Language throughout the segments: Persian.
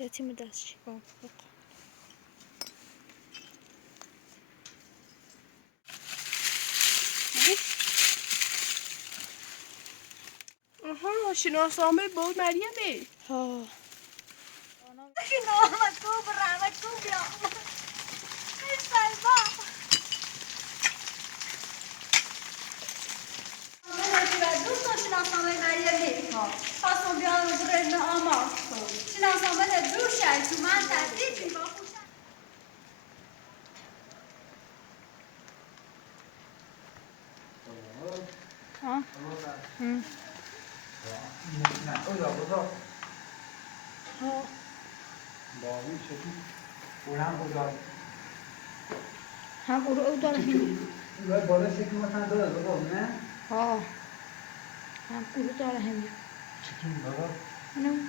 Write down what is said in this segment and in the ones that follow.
يتم دستشی با آها شناسنامه بود مریمه. ها شناسنامه تو برای تو بیا. سلام. دوست شناسنامه مریمه ها. پس بیان برای آمار. شناسنامه دوشه تو من تدریج با ها ها هم او داره همین ها هم او داره همین نه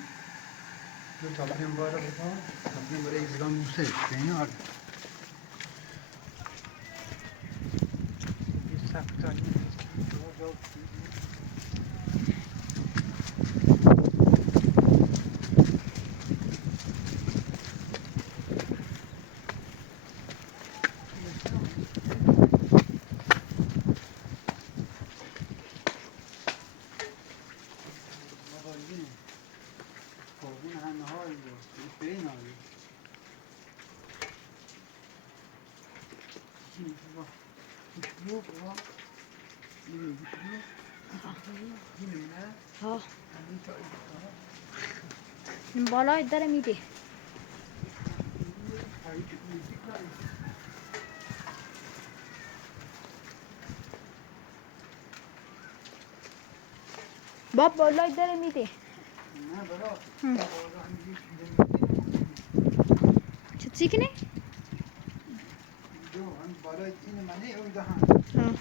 ها این بالای داره میده باب بالای داره میده چه چیکنه؟ ها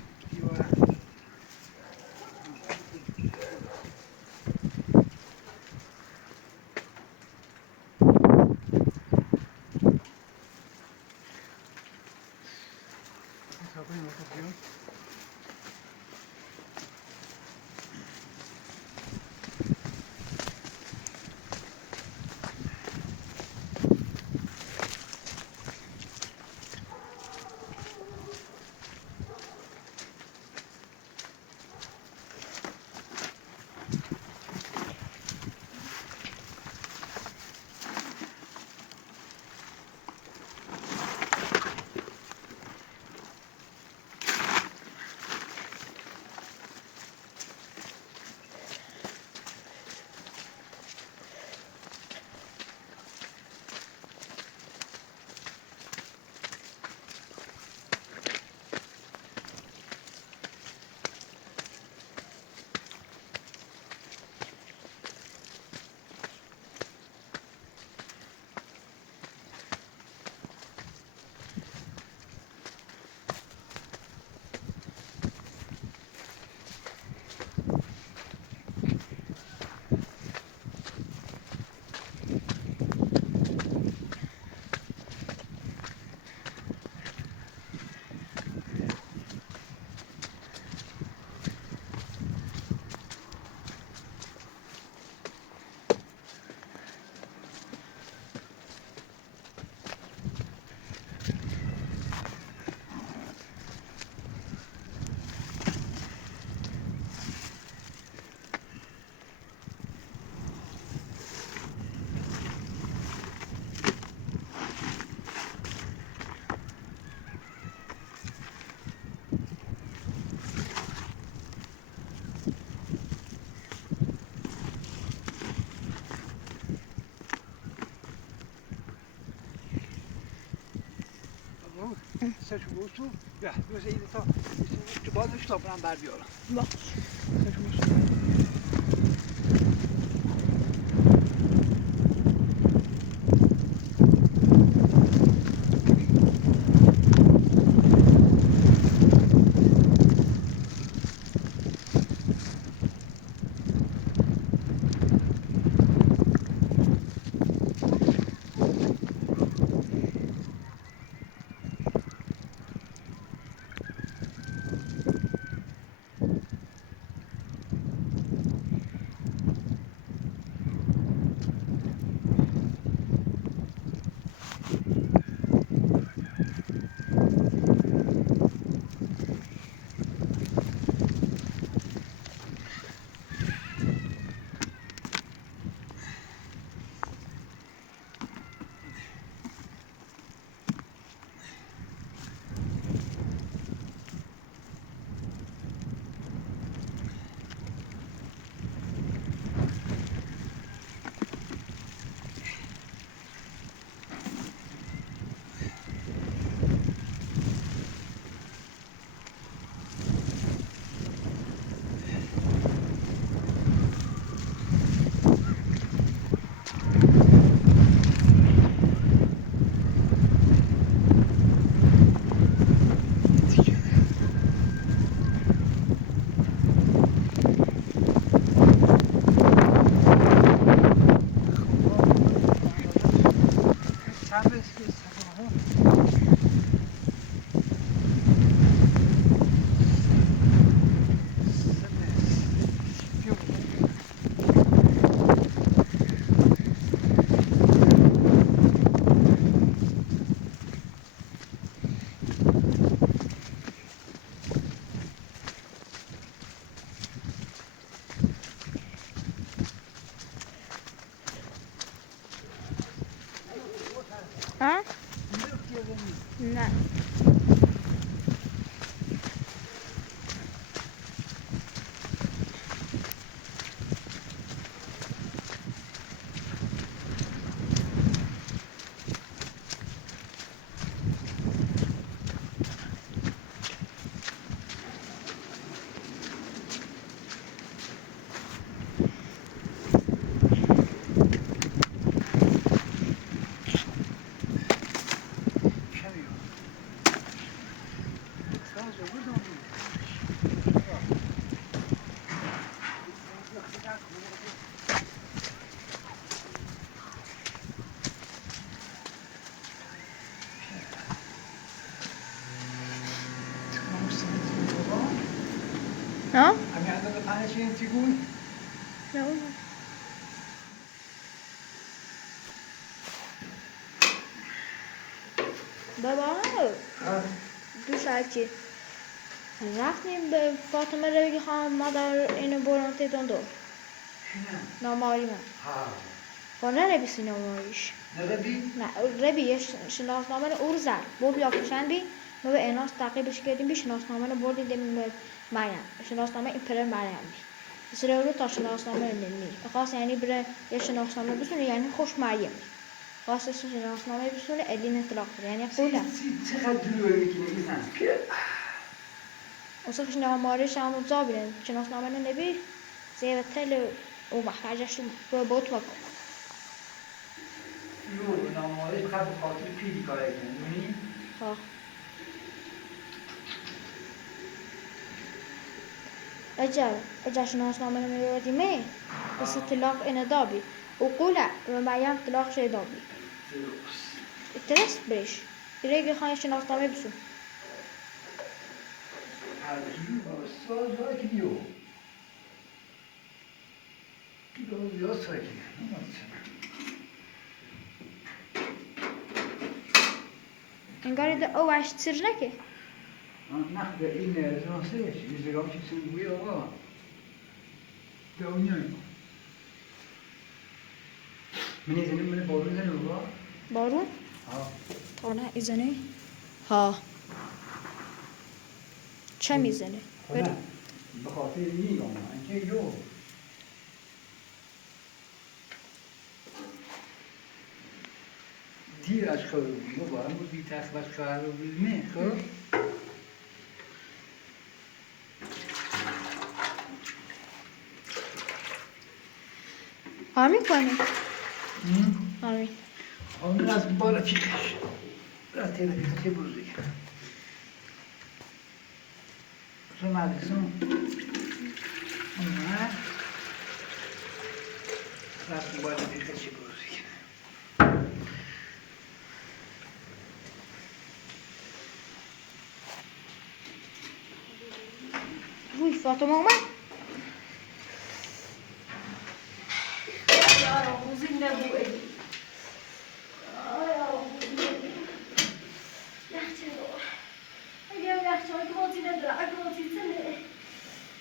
سه شو یا روز این تا تو بازش تا برام بر بیارم با برم بس ها؟ نه ها؟ همین عدد 5 چی گوی؟ نه اون بابا دو ساعت چی؟ رفتیم به فاطمه رو بگی خواهم مادر اینو برون تیتون دو ناماری من با نه ربیسی ناماریش نربی؟ نه ربی شناسنامه او رو زد بو بیا کشن بی ما به ایناس تعقیبش کردیم بی شناسنامه رو بردیم به مریم شناسنامه این پره مریم بی سره رو تا شناسنامه رو نمی خواست یعنی بره یه شناسنامه بسونه یعنی خوش مریم خواست شناسنامه بسونه الین اطلاق بره یعنی قوله چقدر دروه میکنه ایزن؟ وصلش نامارش هم زابرن شناسنامه رو نبی زي تل ومحتاجش بوت وقت رو نامارش بخواد به خاطر پیدی کاره کنی ها اجا شناسنامه رو میبردی می بس اطلاق اینه دابی وقوله و مریم اطلاق شده دابی الترس بريش يلاقي خاين شناسنامه بسو هرکی با سال جای که دیو دیو زیاد سایی که انگار ده او عشت سر نکه نخ به این رزانسه میزگام چی سنگوی آقا دونیای من ایزنی من بارون زنی بابا بارون ها آنه ایزنه ها چه میزنه خدا به خاطر این آمد اینکه یو دیر از خود بگو با هم بود بیت اخبت خواهر رو بزنه خب آمین کنی آمین آمین از بالا فیکش از تیره بیخشی بروزی تو مدرسون اومد رفت بالا فیکشی بروزی روی فاطمه اومد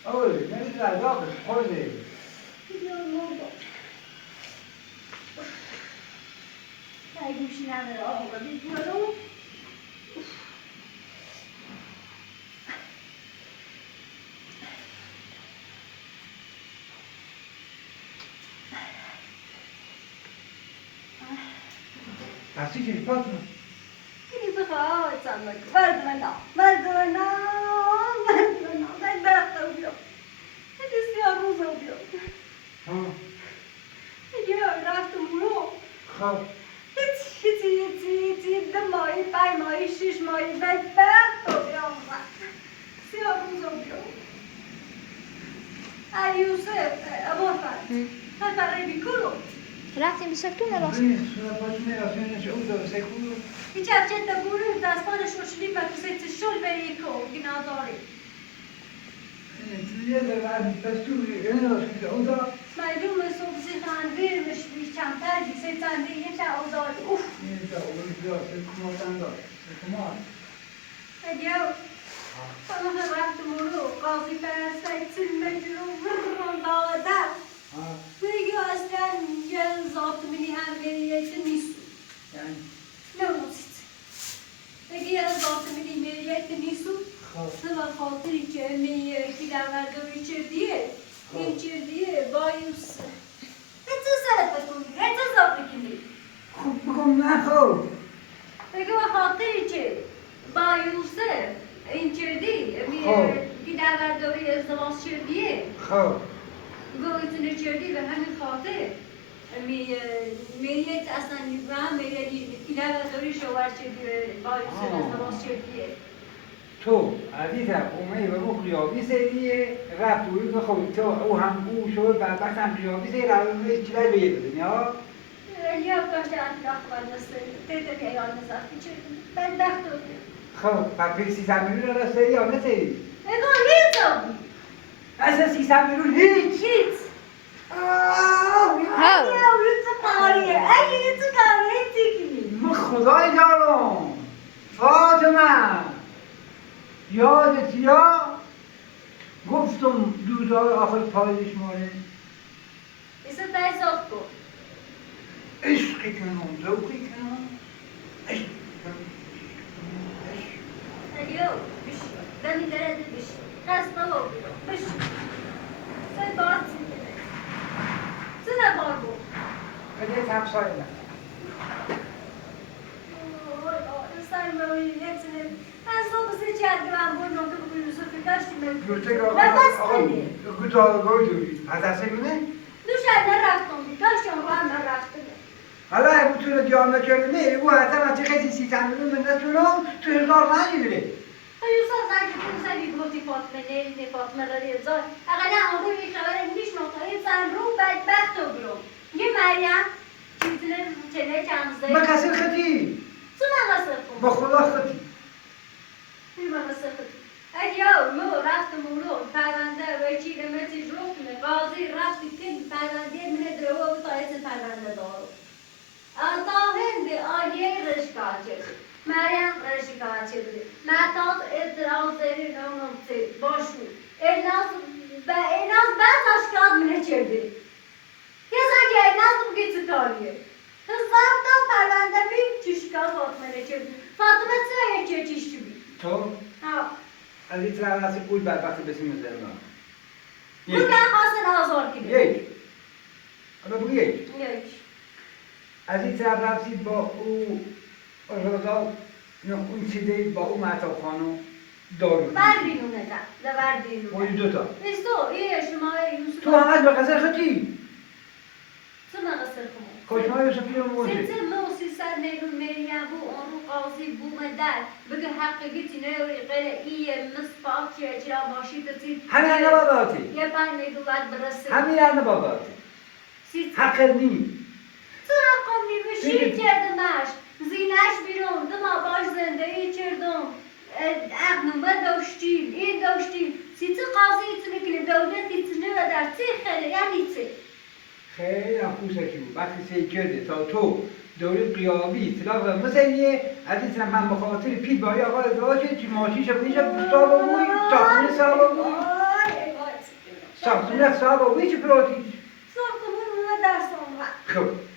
اوه نمیشه در داخل خورده گوشی نداره آقا بیدیارو پسی که پاتون دیگه بخواه چند مرد من برخت بیام بسیار روز رو بیام ها دیگه رفتم برو خب هیچی دمایی 5 ماهی 6 ماهی بدبخت رو بیام بسیار روز رو بیام ای یوسف ابو فرد فرقی بیکرو رفتیم بیسکتون راست ببین سونا پاشنه آسانش او داره سکولو هیچ افچه دبوره دستانش روشنی مکسی تشول بری کو گنا داری یه در پس تو اینه آسانش او داره معلوم صبحی خانگیر مش بیشتر بیسی تنده یه چه اوزار اوف این تا اون داره سکوماتن داره سکومات هدیو خانم وقت مرو قاضی پرسته تیم مجرو برم داده دیگه اصلا یه ذات منی اهمیتی نیست یعنی نموزید دیگه یه ذات منی اهمیتی نیست تو به خاطری که میگی دمردوی چردیه این چردیه بایوس تو سر بکنی تو ذات کنی خوب بکن نخوب دیگه به خاطری که بایوسه این چردی میگی دمردوی ازدواج چردیه خب گویتونه چردی به همین خاطر میلیت اصلا نگاه میلیتی اینا دوری شوهر چردی بایوسه ازدواج چردیه تو عزیزم اومدی به اون قیابی سریه رفت اوی که خب تو او هم او شد بدبخت هم قیابی سری روی چیلای به یک دنیا یا داشته اطلاق بردسته تیتر که ایال نزاقی چه بدبخت رو خب پس 300 میلیون را سری یا نه سری؟ اگه هیچ هم اصلا 300 میلیون هیچ هیچ هاو اگه تو کاریه اگه تو کاریه تیکنی من خدای جانم فاطمه یادت یا گفتم دوزار آخر پایش ماره ایسا تایزاد کن عشقی کنم ذوقی کنم عشقی کنم اگه بش دمی درد بش دست نبا بش سای بار سیده سنه بار بود بده تفسایه نه سای موی نتنه من صبح سه چهار گرم بود نوته بکنی یوسف داشتیم گوشته که نفس آقا کنی گوتالگاه دوری از دسته گونه دوشه نرفتم داشتم با هم نرفتم حالا اگه تو دیان نکردی او حتی من چه خیلی 300 میلیون من دستونم تو 1000 نگیره یوسف زنگ کنی سری گفتی فاطمه نه فاطمه را ریزاد اقلا اون رو یک خبر میشناخته این زن رو بدبخت رو برو یه مریم چیزونه چله چند ما کسی خطی تو مغصر کن با خدا خطی توی مغصر کن اگه مو رفتم اونو پرونده و چی رمتی جوکنه قاضی رفتی که پرونده منه درو و تایت پرونده دارو تا هند آیه رشکا چه مریم رشکا چه متات اعتراض داری نمونتی باشو ایناز بعد اشکال منه چرده یه زنگه ایناز بگی تو کاریه هزار تا پرونده بی چشکال فاطمه چرده فاطمه چه چشتی بی تو ها از این طرف نسی بود بدبخت بسیم زرمان بگه خواستن آزار کنی یک حالا بگو یک یک از این طرف رفتی با او رضا اون چیزی با او معتاب خانو دارو بردینونه تا بردینونه با این دوتا بیستو یه شما یوسف تو همه به قصر خطی تو مغصر کن کشمای یوسفی رو موزی سنت موسی سر نیرون مریم بو آن رو قاضی بو مدر بگه حق گیتی نیوری غیر ایه مصفاق چه اجرا باشی تتی همین الان باباتی یه پای میدو باید برسه همین الان باباتی سیت حق نی تو حقم نیمشی کردمش زینش بیرون دما باش زندگی کردم اقنومه داشتیم این داشتیم سیت قاضی ایتونه کنیم دولت ایتونه و در تی خیلی یعنی تی خیلی هم خوشکی بود وقتی سید کرده تا تو دولت قیابی اطلاق مثل یه از این طرف من بخاطر پیل بایی آقا ازدواج چی ماشیش بودیش سابا بوی ساختونه سابا بوی ساختونه سابا بوی چی پراتیش ساختمون در سامره خب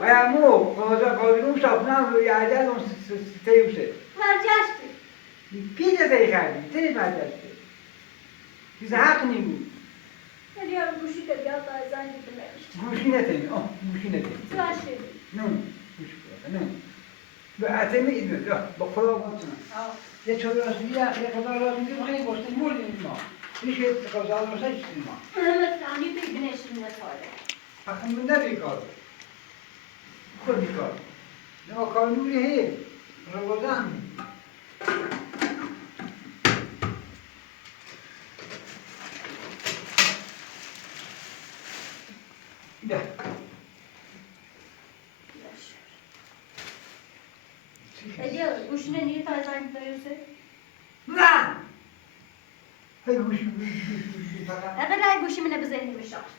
و همو قاضی ساختونه هم روی عجل اون ستیوشه برجشتی پیل زی خردی تیش برجسته چیز حق نی بود ولی هم گوشی که بیاد دای زنگی بلنشت گوشی نتنی گوشی نتنی تو هشتی نون گوش کنه نون به عتمه ایدن با خدا بودن یه چون راستی یه خدا راستی بخیلی باشتی مولی ما میشه خدا راستی چیزی ما همه فهمی بگنشون نتاره آخه من نبیکار خود بیکار نه کانوری هی روزان ده Ediyor, kuşuna niye tayzan gidiyorsun? نه هی گوشی فقط Evvela kuşumuna bize inmiş şart.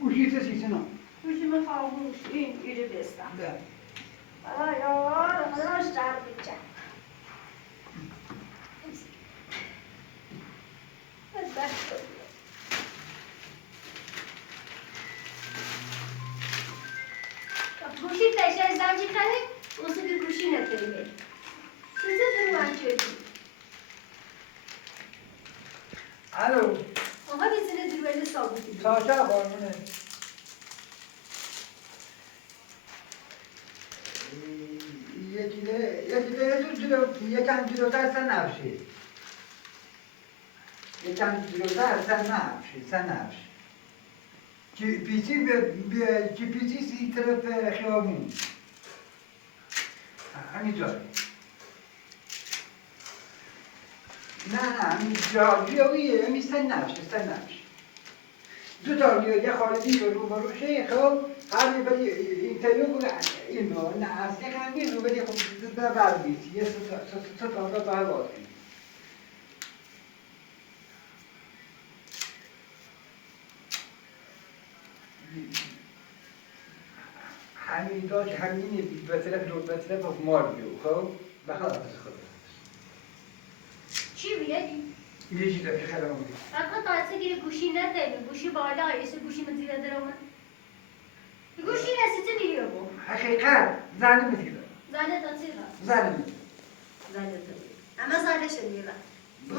گوشی تو چیزی نه Kuşumu kalmış, iri beslen. نه Ay ay, arkadaşlar bitecek. Hadi ben گوشی تشه زنجی خری اونسو که گوشی نتیمه چیزه دروان چردی الو آها بیزینه دروانه ثابتی ساچه قانونه یکم جلوتر سن نبشی یکم جلوتر سن نبشی پیچی سی طرف خیابون همینجا نه همین جاویه همین سن نبشی دو تا یه خالدی رو بروشه خب قبل بری اینتریو بگه اینو نه از یک همین رو بری خب بر بیت یه سه تا باز کنی همین داشت همینی به طرف مال بیو خب بخواه از خود چی بیدی؟ یه چیز که خیلی مونی اقا تایسه گیره گوشی نتیمه گوشی بالا ایسه گوشی مزیده درامه گوشی نسیته میگیره بو حقیقت زنی میگیره زنه تا چی را؟ زنی میگیره زنه تا اما زنه شدیره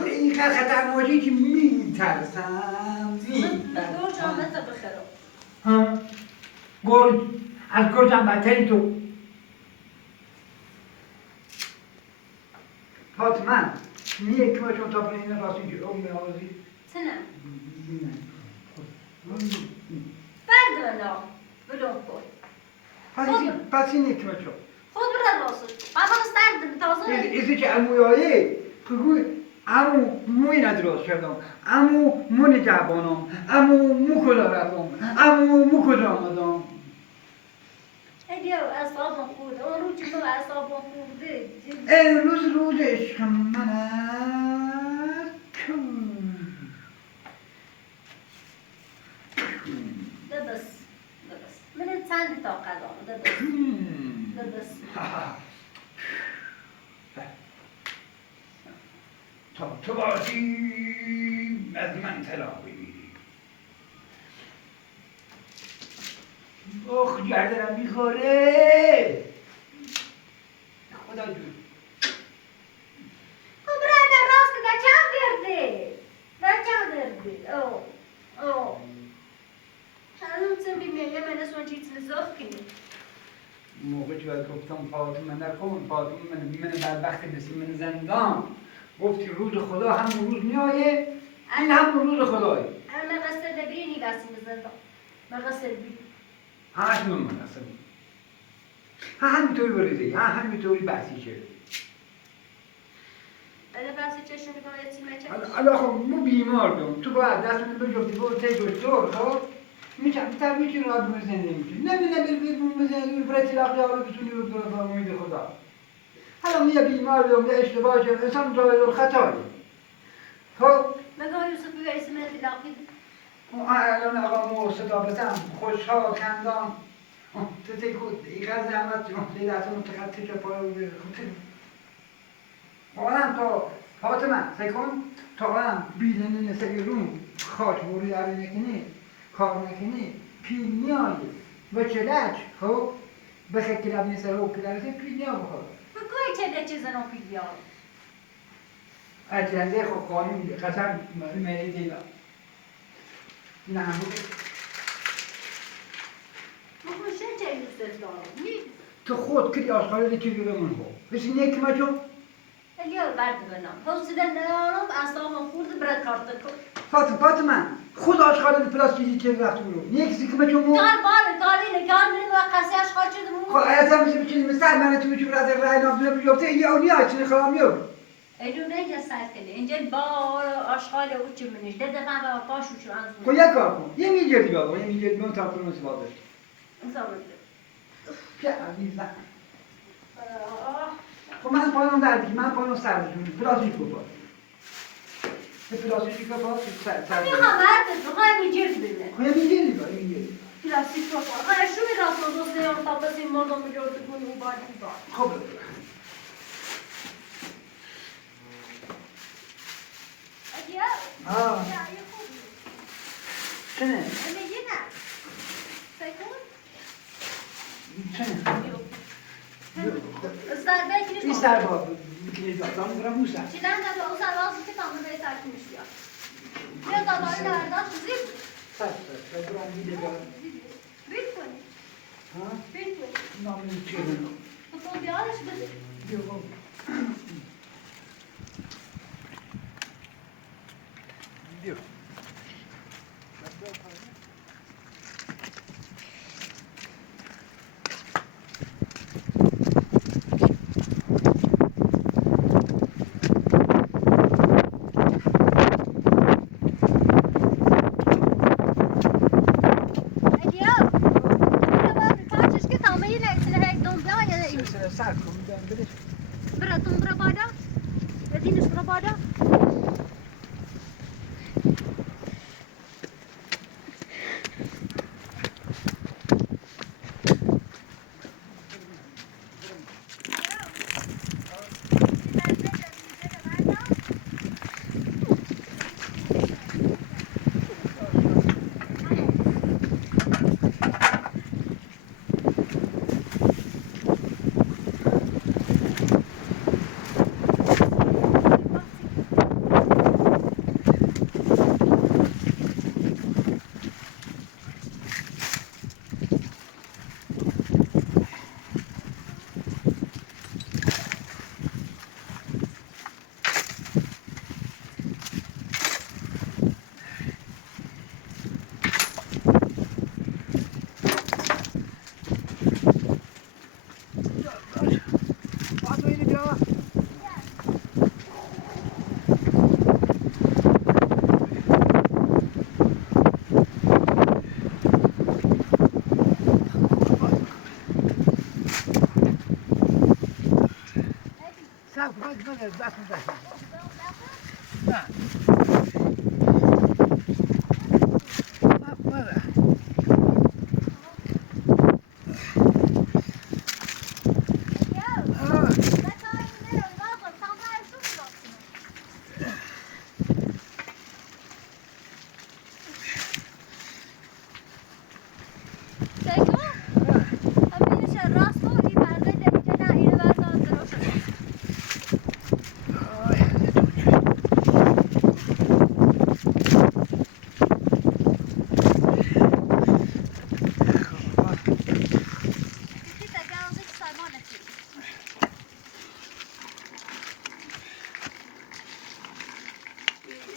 این خطرناکی که میترسم گرج آمد تا بخیرم ها گرج از گرج هم بدتری تو فاطمه نیه که چون تا این راستی که اون میازی سنه بردانا بلوم کن پس این نیه که چون خود برد راسد بابا استردم تازه ایزی که امویایه که امو موی ندراز کردم امو مون جوانم امو مو کلا رفتم امو مو کجا آمدم هدیو اصابم خورده اون رو چطور اصابم خورده امروز روز عشق من است دبس من چند تا قدام دبس تا تو باشی از من تلاقی اخ گردنم میخوره خدا جون خب برادر راست که در چند برده او هنوز چند بیمیه من اسمان چیز نزاف کنی موقع که باید گفتم فاطمه نکن فاطمه من بدبخت بسی من زندان گفتی روز خدا همون روز میایه این همون روز خدایی اما من قصد نبیری نیبسیم زندان من قصد بی همش من اصلا همینطوری بریده همینطوری بحثی شده اگه بحثی چشم میکنم یه تیمه چه حالا خب ما بیمار بیم تو باید دستونی بجفتی برو تی دکتر خب میتونی راحت بمونی زنده میتونی نمیدونم بری برای تلاقی حالا بتونی به امید خدا حالا ما یه بیمار بیم یه اشتباه شد انسان جای خطایی خب مگه یوسف بیایسی من تلاقی الان آقا مو صدا بزن خوشحال خندان تو تکود ایقا زحمت لی دست متخطی که پای بوده حالا تا فاطمه سکن تا حالا بیدنی نسلی روم خاک موری داری نکنی کار نکنی پیل نیایی و چلک خب بخیر که لب نسل رو که درسته پیل نیا بخور بگوی چه ده چیزن رو پیدیا اجنده خب قانون قسم ملی دیلا این هم بود مخوشه چه یوسف دارم نی تو خود کلی آشخاله دیگه به من خب بسی نیک مجو الیار برد بنام حوصله ندارم اصلا خورد برد کارت کن فاطمه خود آشخاله پلاستیکی چه رفت برو نیک سی که مجو مو کار کاری نگار میریم و قصه اشخاص شده مو خب ایتا میشه بچینی مثل من تو بچو برای رای نامزونه بیفته یه اونی آچینی خواهم میو ایدو نگه سر کنه اینجا با آشغال او چه منش ده دفعه و پاشو شو انزون خب یک کار کن یه میگردی بابا یه میگردی من تا کنم سوال داشت انصاب بده چه عزیزم خب من پایان دردی من پایان سرشون پلاستیک بپاس پلاستیک بپاس سر میخوام برد بخوام میگیرد بینه خب میگیری با میگیری پلاستیک بپاس خواهی شو می راست و دوسته هم تا بسی مردم میگرد کنی و باید خب آه چنه؟ چنه؟ این سر با بکنید دادم برم موسا چیدن داده او سر واسه که تامه به سر کنش بیاد بیا دادایی درداش زیب سر برم میده دارم بیت کنی ها؟ بیت کنی نامی چه بینم تو بیارش بده بیا خب بیا سر کن بدش براتون برا بادا بدینش برا بادا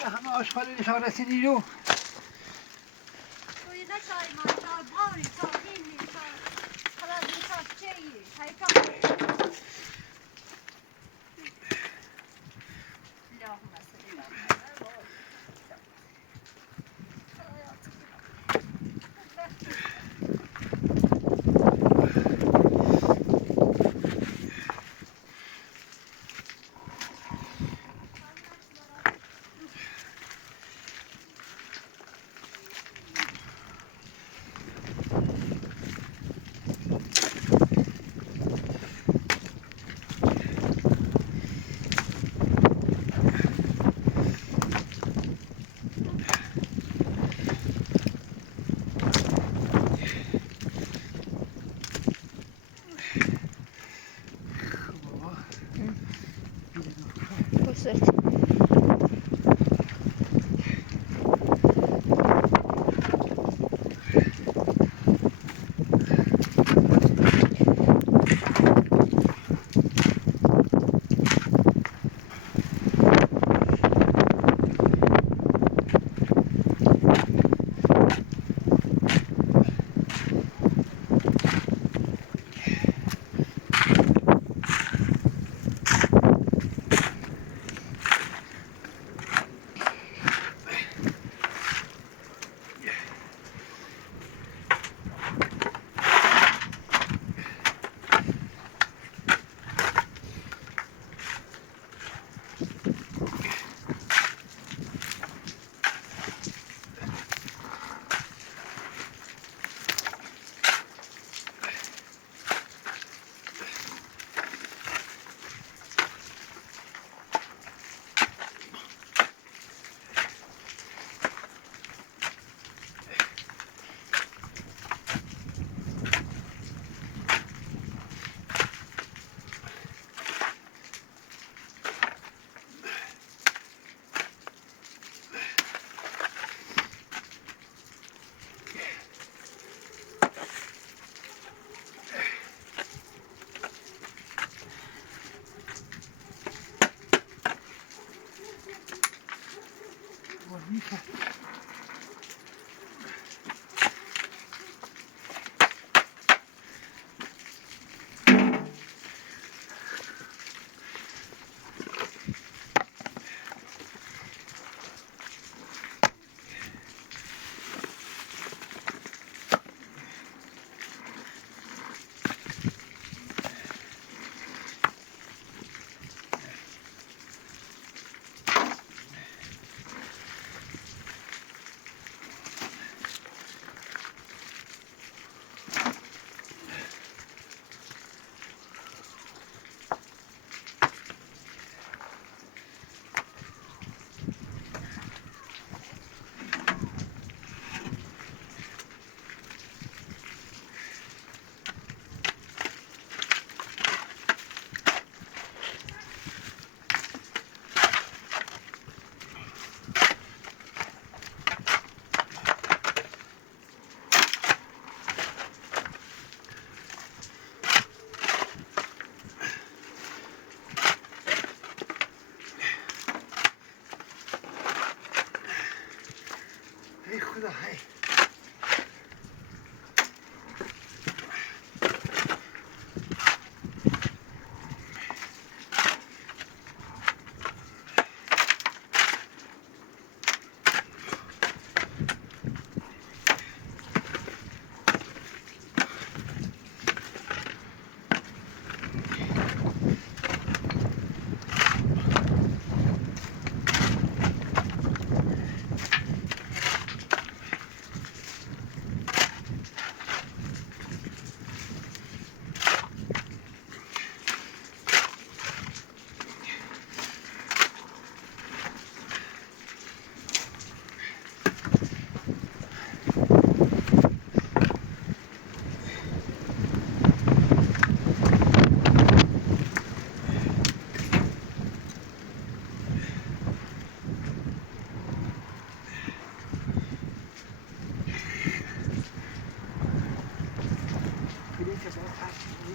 همه آشغال نشان رسیدی رو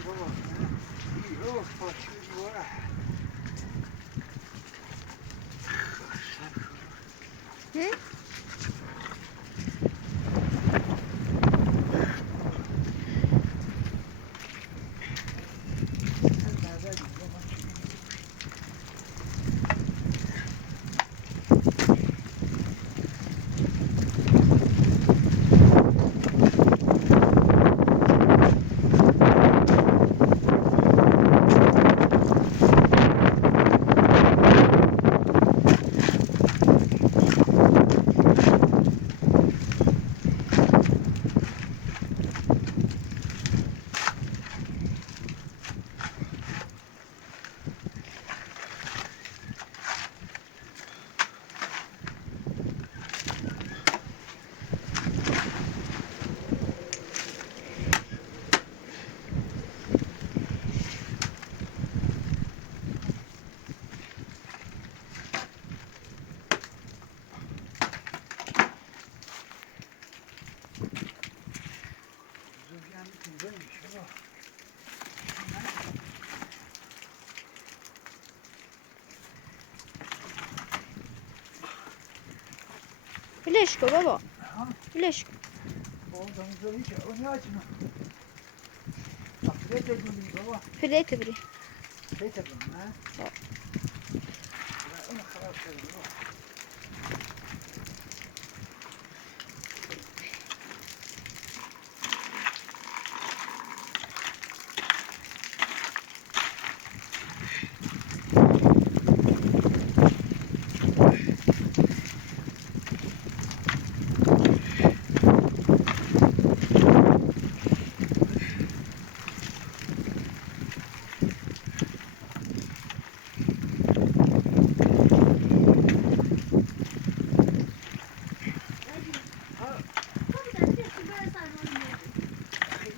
بابا اوه پاچوری باره Hı? Leş ko baba. Leş ko. Filete biri.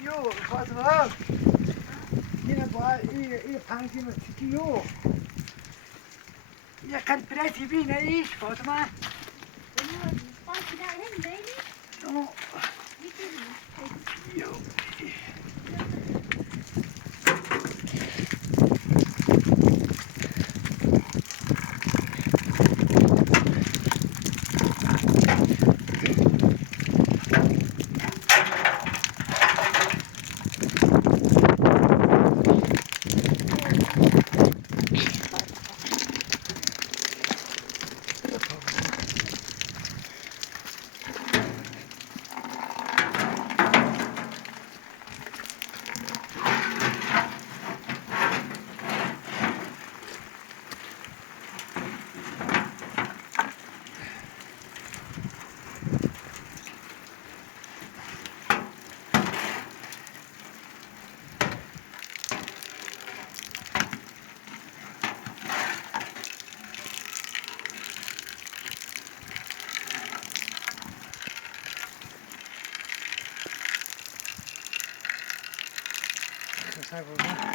Yo, Fatma. Yine bu pankini tutuyor. Ya kalpirati bir ne iş Fatma? Yo. Yo. Sen burada.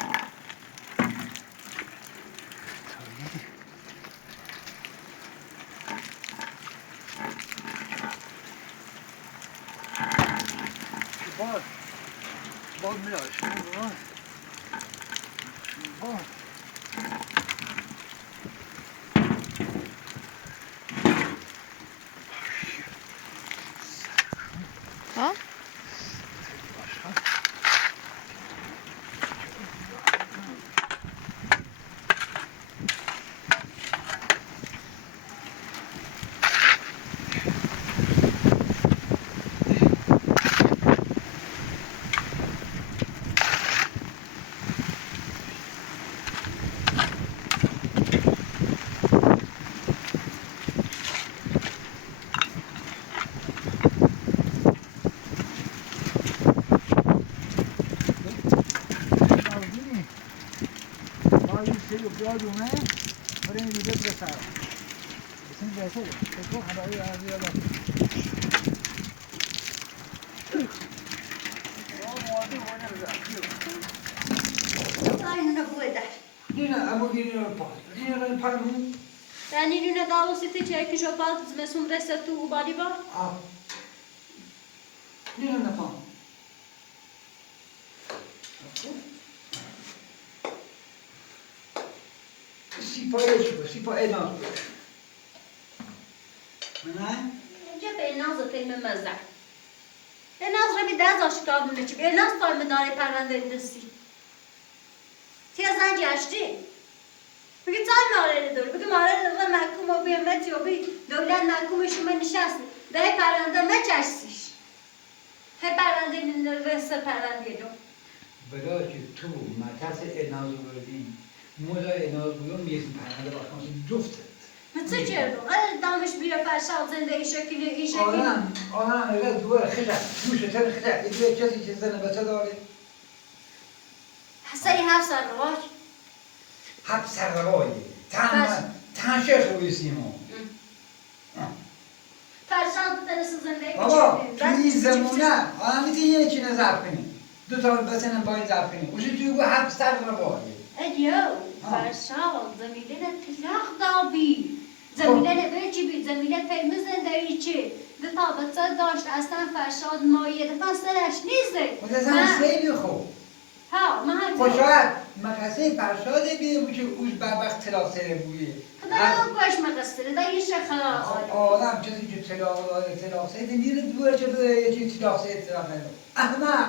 Bal mı ya? Şimdi bu var. Bal. Ha? یادو نه برای این ویدیو برسارم بسیم برسه تو خبری از یاد Aynı bu eder. Dina ama Dina pas. Dina parmı. Yani yine daha o site çekti şu pas mesum resetu u bari var. Ah. Dina ne pas. سیپای چی بود؟ سیپای ناز بود. نه؟ اینجا به ناز فیلم مزه. به ناز رو بیده از آشکار نچی. به ناز تایم داره پرنده دستی. تیه زنجی اشتی. بگی تایم ماره داره. بگی ماره داره محکوم و بیمتی و بی دولت محکومش من نشست. به پرنده نچشتیش. هی پرنده نرسه پرنده دو. بلا که تو مکس اناز بردی مولا اناز بودم میسیم پرنده باشم جفته مثل چه رو؟ دامش بیره فرشاد زنده ای شکلی ای شکلی. آنم اگر دوباره خشم گوشه تر خشم یه کسی که زنه بچه داره سری 7 سر رواج. 7 سر روایی تن شیخ رو بیسیمو فرشاد تنسو زنده ای بابا تو این زمونه آنم میتونی یه چی نظر کنی دو تا بسنم باید زر کنی اوشی توی گو 7 سر روایی ایو فرشاد زمینه تلاخ دابی زمینه برچی بی زمینه فیلم زنده ای چی دو تا بچه داشت اصلا فرشاد مایه دفعه سرش نیزه خود زن خیلی خوب ها من هم خوشایت مقصه فرشاده بیده که اوش بربخت تلاق سره بویه خدا هم باش مقصره دا یه شخلا آدم چیزی که تلاق سره میره دوره چه بده یه چیز تلاق سره تلاق سره احمق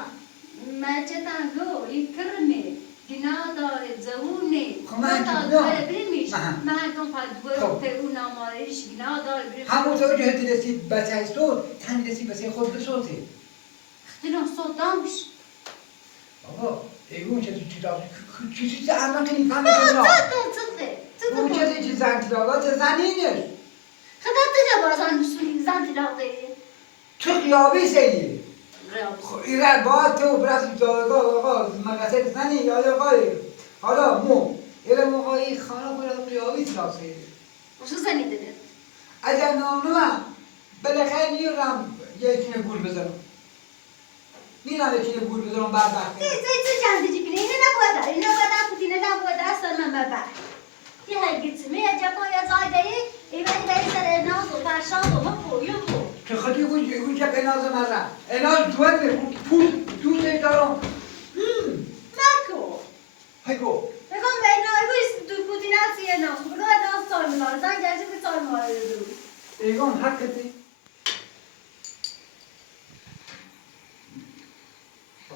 مجدن رو این کرمه گنا داره زونه خب من تا که دوره بریمیش نه. مردم پا دوره خب. به اون نامارش گنا داره بریمیش همونطور که هدی رسی بچه از تو تنی رسی بسه خود بسوزی اختیرم صدامش بابا ایگون چه تو تلاق چیزی که احمق نیفهمه کنی اون چیزی که زن تلاقات زنینش خدا تجا بازان مسئولی زن تلاق داری تو خیابی سیدی ریاض ایران باید تو برسی دادگاه آقا مقصد زنی یا آقای حالا مو علم آقای خانه باید قیابی تلاق سیدی وشو زنی داره اگر نامنوم بالاخره میرم یکی گول بزنم میرم یکی گول بزنم بعد تی وقتی جنده جی کنه اینه نبوده کتینه نبوده اصلا من ببر یه هرگیت می جپا یا زایده ای ولی بری سر ناز و فرشاد و مپو یمو که خودی اون که بناز مرم اناز دوت به پول دوت دارم نکو هیگو بگم به اینا ایگو دو کتینه سیه ناز بگم ناز تار ماره زن گرچه به تار ماره دو ایگون حقتی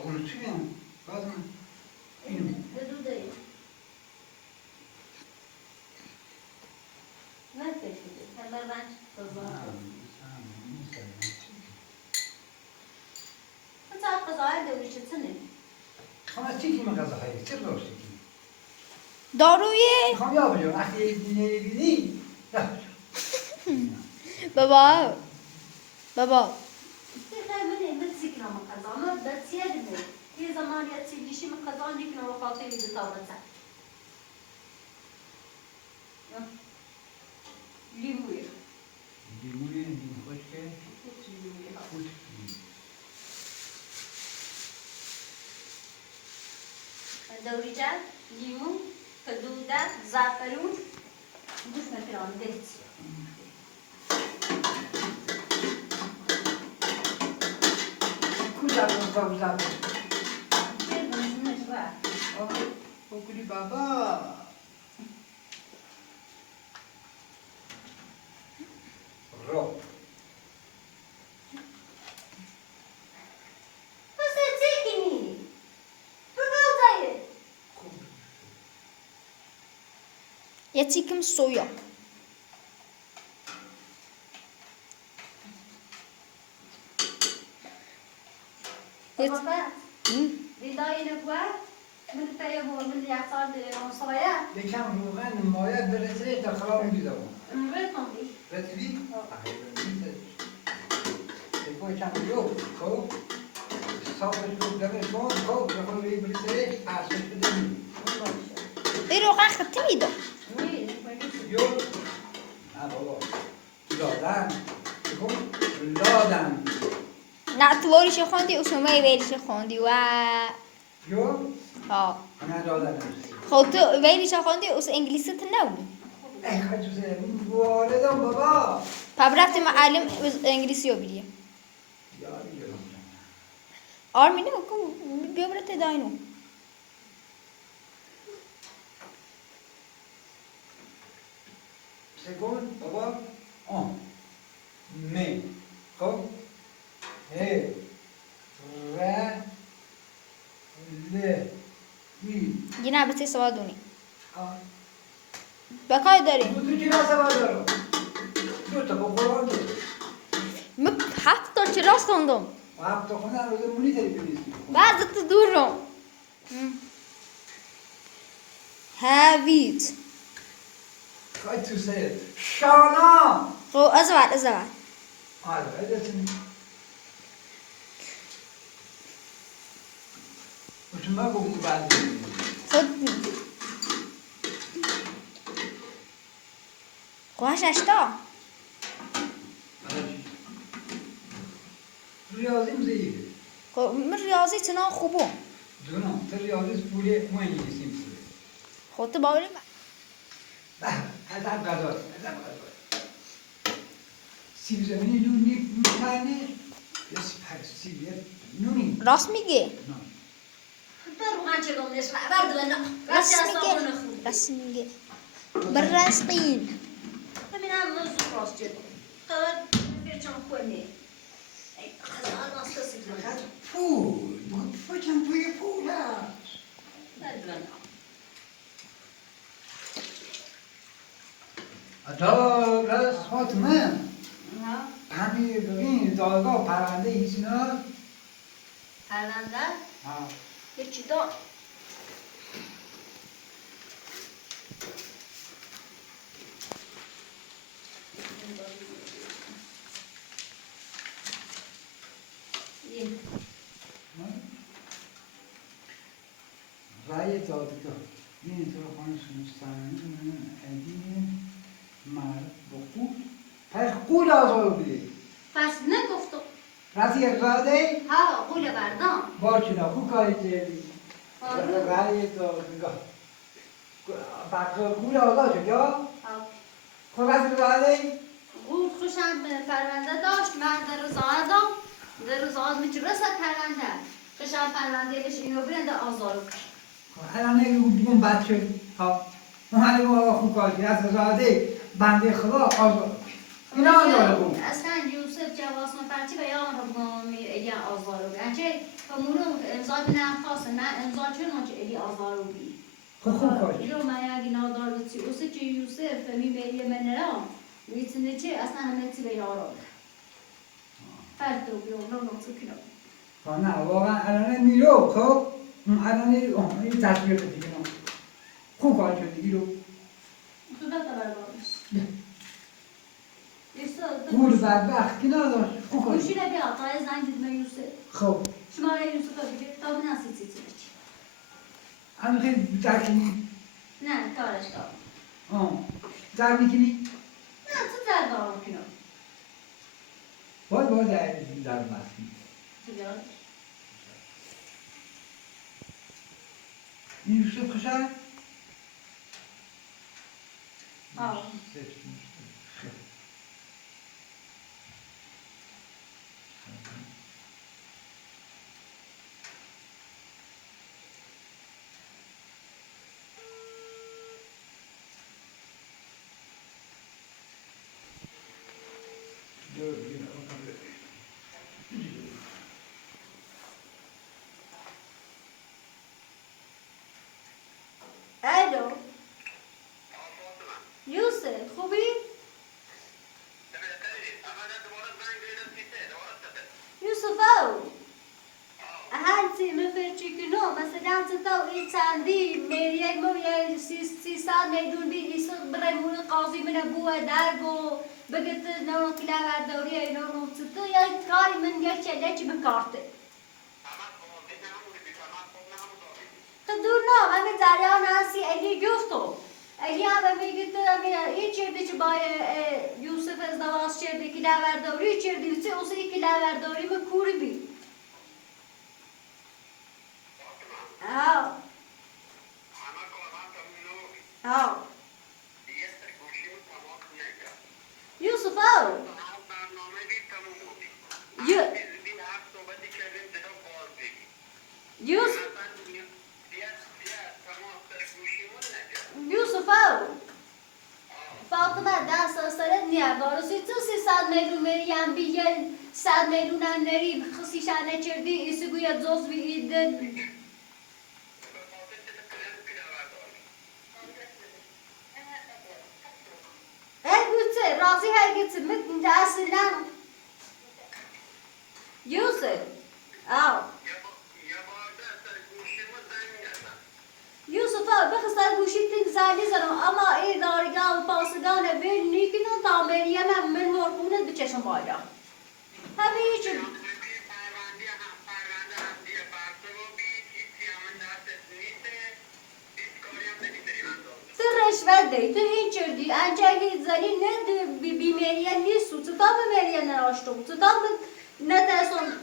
اون چی هم بازم اینو بدو دایی نکشیده همه رنج قضا مثلا قضاهای دوری چطنه خواهد چی که من غذا هایی چه روشتی که داروی میخوام یا بجام وقتی نبینی بابا بابا خیلی من سیکنم قضا ما دستیه دمه یه زمانی از سیدیشی من قضا نیکنم و خاطر میده تابت لیموی لیمونی لیمون خوشکه لیموی ها خوش دوریجان لیمو کدوده زعفرون گوش مفران دهت کجا رو بابا زبان چه بنزینش رفت آه بکلی بابا رو Você tigni? Bugaldayı. یه تیکم سویا Baba, vidayı ne var? من تايه هو من يعصر الصبايا یکم روغن مایه برسه تا خراب می‌ذارم نبيتهم بي رسیدی؟ بگو چند رو خب صافش رو دمش کن خب بخون روی برسه پرسش بدهیم این روغن خطی میده یو نه بابا لادن بگو لادن نه تو وریش خوندی و شما ویریش خوندی و یو ها نه لادن نمیسی خب تو ویریش خوندی و انگلیسی تنو ای خواهد جوزه والدم بابا پا رفتی معلم انگلیسی رو بیدیم یاری جلوم آرمینه کو بیا برات داینو سکون بابا آن می خب ه ر ل ای گینا بسی سوادونی آ بکای داری تو چی سوال دارم دو تا با قرآن دو من 7 تا کلاس خوندم و هم تا خونه روزه مونی داری بنیستی بعد تو دور رو هاویت خواهی تو سید شانا خب از بعد آره ایدتون بچون ما بگو بعد خود خواهش اشتا ریاضیم زیده خب من ریاضی تنا خوبم دونم تو ریاضیست پولی ما انگلیسیم پولی خود تو باوری به ازم غذاست سیب زمینی نون میپرنه یا سیب نونی راست میگه نه برو من چه گم نشم برد بنا راست بچه از میگه آقا نخون راست میگه بررسقین ببینم موضوع راست جدو خب برچم کنی ای خدا ناستا سیدون فقط پول فکرم توی پول هست برد بنا اتا راست فاطمه ها همین این دادگاه پرونده ایسینا پرونده ها یکی دار این رأی دادگاه این انتخاب خانه سنستانی ادین مرد با قول پس قول آزار بیه پس نگفتم رسی زاده ها قول بردم با چنا خوب کاری کردی آره. رأی دادگاه بقیه قول آزار شد یا ها. خب رسی زاده قول خوشم به پرونده داشت من در روز آدم در روز آدم چی رسد پرونده خوشم پرونده بشه اینو برنده آزارو کش الان اون بد شد ها اومده با خوب کاری کرد رسی زاده بنده خدا آزار اینا آزار بود اصلا یوسف جواسم پرچی و یا ربما ایدی آزارو بی انچه همونو امضا بینم خواستم من امضا چون چه ایدی آزارو بی خوب کاری اینو من اگه نادار بچی اوسه چه یوسف می بری من نرام میتونه چه اصلا همه چی به یارو فرد رو بیام رو نوتو کنم نه واقعا الان میرو خب الان این تصویر دیگه نه خوب کار شد دیگه رو تو داده بربارش یوسف پول بدبخت که نداشت خوب کار گوشی رو بیا تا زنگ دید من یوسف خب شماره یوسف رو بگیر تا بناسی چی چی همین خیلی درکنی نه کارش کار در میکنی نه تو در دارم کنم باید در مستی تو بیاد این یوسف خشن آه الو یوسف خوبی؟ یوسف او هرچی مفرچی کنو مثلا تو این چندی میریه مویه 300 میدون بی ایسو برمون قاضی من بوه درگو بگت نو کلاوه دوریه نو تو یا کاری من گرچه لچ بکارته دور نه همه جریان هستی اگه گفتم اگه هم میگه تو این چرده چه با یوسف ازدواج چرده که لاورداری چرده چه اوسی که لاورداری من کوری بی آه آه یوسف او یوسف یوسف او فاطمه در میلیون مریم بیل 100 میلیون نری خصیشانه چردی ایسی گویا جز بی ایده گوته راضی هر گوته متن اصلا یوسف آو یوسف بخستر گوشیتین زنی زنم اما این دارگاه و پاسگان ویل نیکنون تا مریم من مرخونه بچشم بالا همه هیچ تو رشوت دی تو این چردی انجاگی زنی نه بی مریم نیست تو تا به مریم نراشتم تو تا به نترسون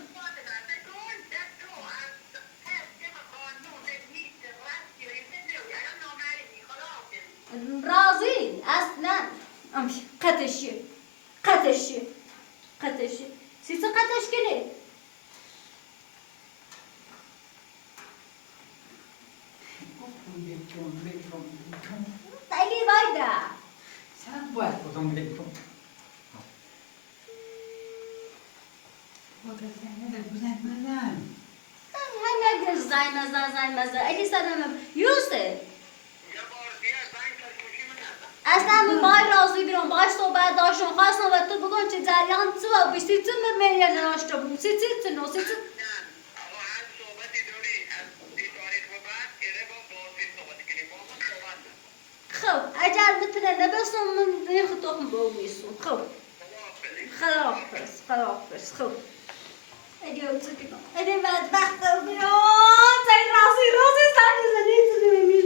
راضی اصلا قطشی سیسه قطش کنه دلی بایده Sen bu et o zaman bekle. Bak sen ne de güzelmeden. همه زای مزه اگه سنم یوسف اصلا من باید راضی بیرون باید صحبت داشتم خواستم و تو بگن چه جریان تو و بیشتی تو به میلیون ناشته بود سی خب اگر بتونه نبستم من دیگه خطاقم با میسون خب خداحافظ خب اگه اوتو کنم اگه بدبختم بیرون تایی راضی سرمی زنی تو نمیگم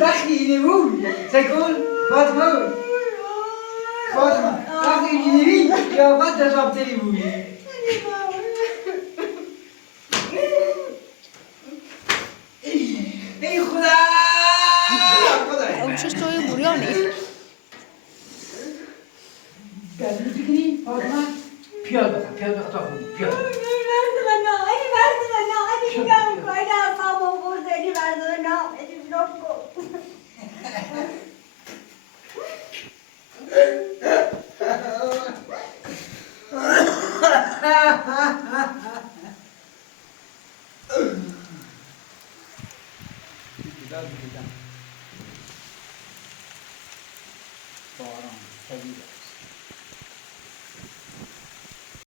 Bakayım bu. Sekol. Fatma. Fatma. Bak iyi. Ya bak da zapteri bu. ای خدا Muszę z tobą buriony. دردی کنی فاطمه پیاز بخور تا خون پیاز